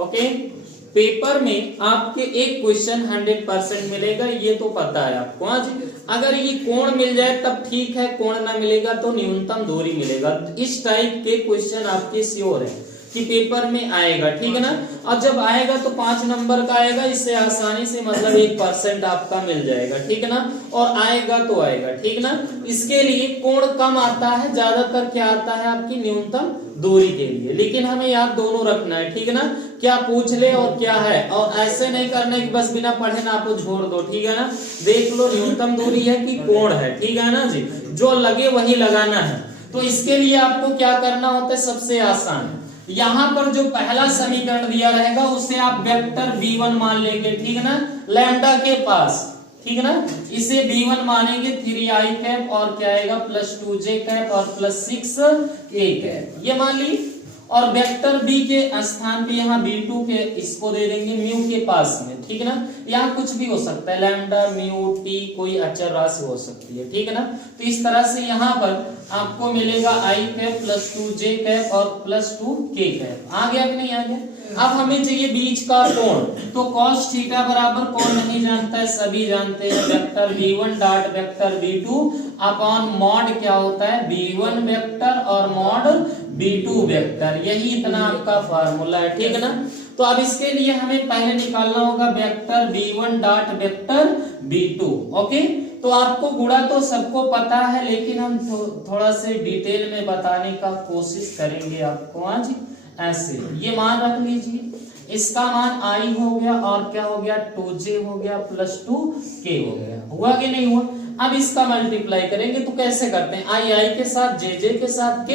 Okay. Paper में आपके एक क्वेश्चन 100% मिलेगा, ये तो पता है आपको। हाँ जी, अगर ये कोण मिल जाए तब ठीक है, कोण ना मिलेगा तो न्यूनतम दूरी मिलेगा। इस टाइप के क्वेश्चन आपके श्योर है कि पेपर में आएगा, ठीक है ना। और जब आएगा तो 5 नंबर का आएगा, इससे आसानी से मतलब 1% आपका मिल जाएगा, ठीक है ना। और आएगा तो आएगा, ठीक है ना। इसके लिए कोण कम आता है, ज्यादातर क्या आता है आपकी न्यूनतम दूरी के लिए। लेकिन हमें याद दोनों रखना है, ठीक है ना। क्या पूछ ले और क्या है, और ऐसे नहीं करना कि बस बिना पढ़े ना आपको छोड़ दो, ठीक है ना। देख लो न्यूनतम दूरी है कि कोण है, ठीक है ना जी। जो लगे वही लगाना है। तो इसके लिए आपको क्या करना होता है, सबसे आसान, यहां पर जो पहला समीकरण दिया रहेगा उसे आप वेक्टर v1 मान लेंगे, ठीक है ना, लैम्डा के पास, ठीक है ना। इसे v1 मानेंगे 3i कैप और क्या आएगा +2j कैप और +6a कैप, ये मान ली। और वेक्टर b के स्थान पे यहाँ v2 के इसको दे देंगे म्यू के पास में, ठीक है ना। यहाँ कुछ भी हो सकता है, लैम्डा म्यू टी कोई अचर राशि हो सकती है, ठीक है ना। तो इस तरह से यहाँ पर आपको मिलेगा i कैप +2j कैप और +2k कैप। आ गया कि नहीं आ गया। अब हमें चाहिए बीच का कोण, तो cos थीटा बराबर कौन नहीं जानता है, सभी जानते हैं, vector v1 dot vector v2 upon mod क्या होता है v1 वेक्टर और मॉड v2 वेक्टर, यही इतना आपका फार्मूला है, ठीक है ना। तो अब इसके लिए हमें पहले निकालना होगा vector v1 dot vector v2, okay. तो आपको गुणा तो सबको पता है, लेकिन हम थोड़ा से डिटेल में बताने का कोशिश करेंगे आपको आज। ऐसे ये मान रख लीजिए, इसका मान i हो गया और क्या हो गया 2j हो गया +2k हो गया, हुआ कि नहीं हुआ। अब इसका मल्टीप्लाई करेंगे तो कैसे करते हैं, i के साथ j के साथ k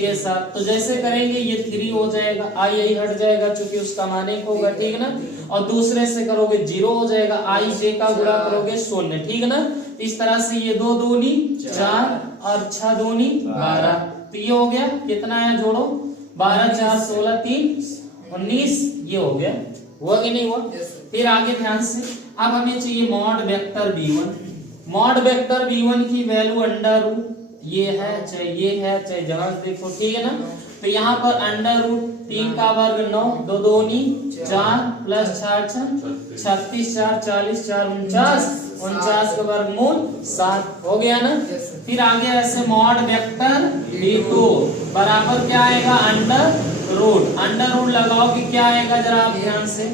के साथ। तो जैसे करेंगे ये 3 हो जाएगा, i हट जाएगा क्योंकि उसका मान 1 होगा, ठीक है ना। और दूसरे से करोगे 0 हो जाएगा, i j का गुणा करोगे 0, ठीक है ना। इस तरह से ये 2 दूनी 4 और 6 दूनी 12, तो ये हो गया कितना है, जोड़ो 12 4 16 3 19, ये हो गया, हुआ कि नहीं हुआ। फिर आगे ध्यान से, अब हमें चाहिए mod vector v1। Mod vector v1 की वैल्यू अंडर रूट ये है चाहे जहां देखो, ठीक है ना। तो यहाँ पर अंडर रूट 3 का वर्ग 9, 2 दूनी 4 +4 36 4 40 4 49 का वर्गमूल 7, हो गया ना। फिर आगे ऐसे मॉड वेक्टर v2 बराबर क्या आएगा अंडर रूट लगाओ कि क्या आएगा, जरा आप ध्यान से,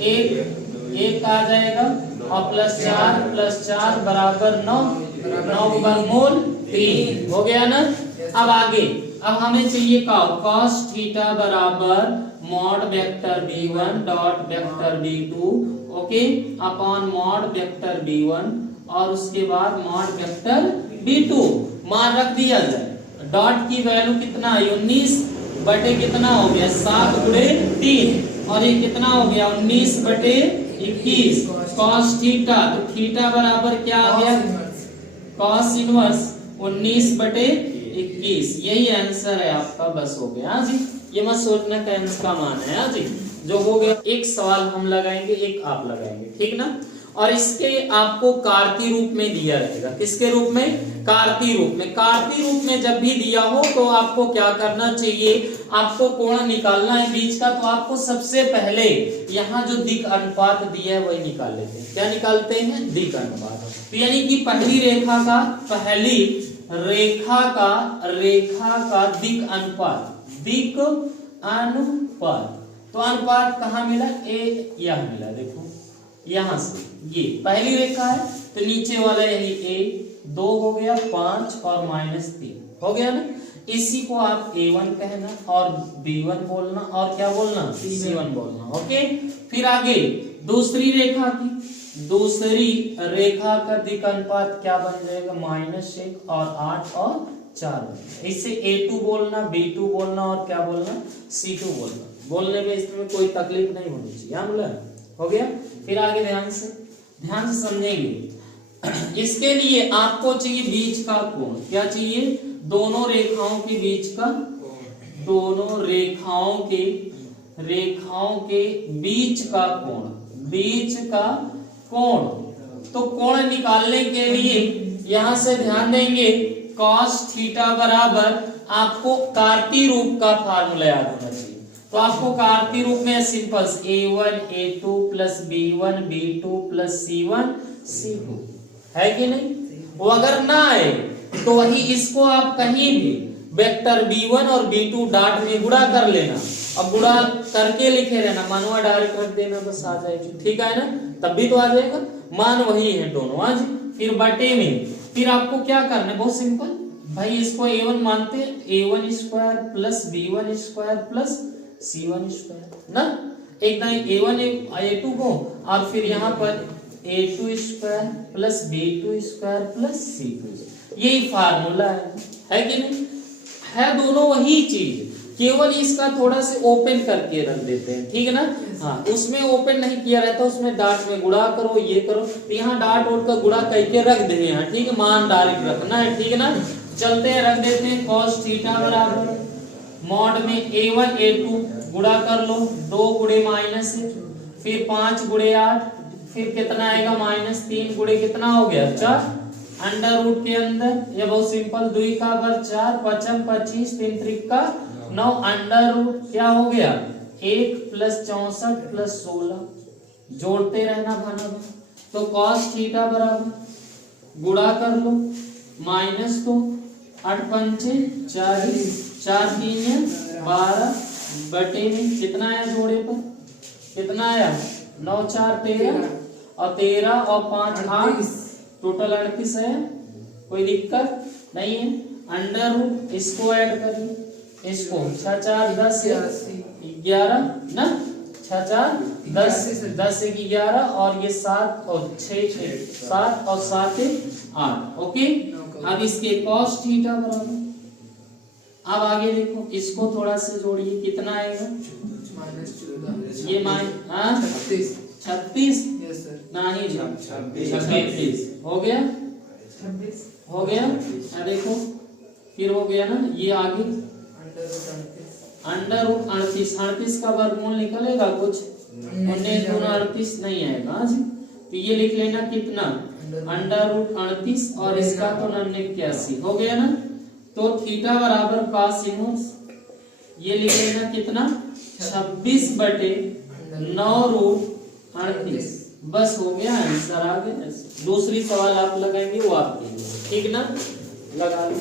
1 आ जाएगा और +4 बराबर 9 वर्गमूल 3, हो गया ना। अब आगे, अब हमें चाहिए cos थीटा बराबर mod vector v1 dot vector v2, okay, upon mod vector v1 और उसके बाद मॉड वेक्टर v2 मान रख दिया जाए। डॉट की वैल्यू कितना 19 बटे कितना हो गया 7 गुणे 3, और ये कितना हो गया 19 बटे 21 cos थीटा, तो थीटा बराबर क्या आ गया cos इनवर्स 19 बटे 21, यही आंसर है आपका, बस हो गया। हाँ जी, ये मत सोचना कि आंसर का मान है। हाँ जी, जो हो गया, एक सवाल हम लगाएंगे एक आप लगाएंगे, ठीक ना। और इसके आपको कार्तीय रूप में दिया रहेगा, किसके रूप में, कार्तीय रूप में। कार्तीय रूप में जब भी दिया हो तो आपको क्या करना चाहिए, आपको कोण निकालना है बीच का। तो आपको सबसे पहले यहाँ जो दिक् अनुपात दिया है वही निकाल लेते हैं। क्या निकालते हैं, दिक् अनुपात। तो यानी कि पहली रेखा का दिक् अनुपात, तो अनुपात कहाँ मिला, ए यह मिला, देखो यहां से, ये पहली रेखा है तो नीचे वाला यही a 2 हो गया 5 और -3 हो गया ना। इसी को आप a1 कहना और b1 बोलना और क्या बोलना c1 बोलना, ओके। फिर आगे दूसरी रेखा का दिक् अनुपात क्या बन जाएगा -1 और 8 और 4, इससे a2 बोलना b2 बोलना और क्या बोलना c2 बोलना। बोलने में इसमें कोई तकलीफ नहीं होनी चाहिए, हो गया। फिर आगे ध्यान से समझेंगे। इसके लिए आपको चाहिए बीच का कोण, क्या चाहिए, दोनों रेखाओं के बीच का, दोनों रेखाओं के बीच का कोण। तो कोण निकालने के लिए यहां से ध्यान देंगे, cos थीटा बराबर आपको कार्तीय रूप का फार्मूला याद होना चाहिए। तो आपको कार्तीय रूप में simple a1 a2 plus b1 b2 plus c1 c2 है कि नहीं। वो अगर ना आए तो वही इसको आप कहीं भी वेक्टर b1 और b2 डॉट में गुणा कर लेना, अब गुणा करके लिखे रहना, मानवा डायरेक्ट रख देना, बस आ जाएगी, ठीक है ना, तब भी तो आ जाएगा, मान वही है दोनों आज। फिर बटे में फिर आपको क्या करना है, बहुत सिंपल भाई, इसको a1 मानते हैं, a1 square plus b1 square plus c1 square ना, एक a1 a2 को, और फिर यहाँ पर a2 square plus b2 square plus c2, यही फार्मूला है कि नहीं, है दोनों वही चीज, केवल इसका थोड़ा से ओपन करके रख देते हैं, ठीक है ना। हाँ, उसमें ओपन नहीं किया रहता, उसमें डॉट में गुणा करो, ये करो, तो यहाँ डॉट वोट का गुणा करके रख दे यहाँ, ठीक है, मान डायरेक्ट रखना है, ठीक है ना। चलते हैं, रख देते हैं cos थीटा बराबर मॉड में a1 a2 गुणा कर लो, 2 गुणे माइनस है, फिर 5 गुणे 8, फिर कितना आएगा -3 गुणे कितना हो गया 4, अंडर रूट के अंदर ये बहुत सिंपल, 2 का वर्ग 4 पचम 25 3 त्रिका 9, अंडर रूट क्या हो गया 1 प्लस 64 प्लस 16, जोड़ते रहना भाना, तो cos थीटा बराबर गुणा कर लो -2 8 पंचे 40 4 3 12 बटे में कितना आया, जोड़े पर कितना आया 9 4 13 और 13 और 5 8, टोटल 38 है, कोई दिक्कत नहीं है। अंडर रूट इसको ऐड करिए, इसको 6 4 10 11 ना, 6 4 10 10 1 11 और ये 7 और 6 7 और 7 8, ओके। अब इसके cos थीटा बराबर, अब आगे देखो, इसको थोड़ा से जोड़िए, कितना आएगा ये -36 नहीं 36 हो गया, हो गया, देखो फिर हो गया ना, ये आगे अंडर रूट 38 का वर्गमूल निकलेगा कुछ 19 दूना 38 नहीं आएगा जी, तो ये लिख लेना कितना अंडर रूट 38 और इसका तो 89 हो गया ना, तो थीटा बराबर cos इनवर्स ये लिख लेना कितना 26 बटे 9 रूट 38, बस हो गया आंसर आ गया। दूसरी सवाल आप लगाएंगे वो आप देंगे, ठीक ना, लगा लो।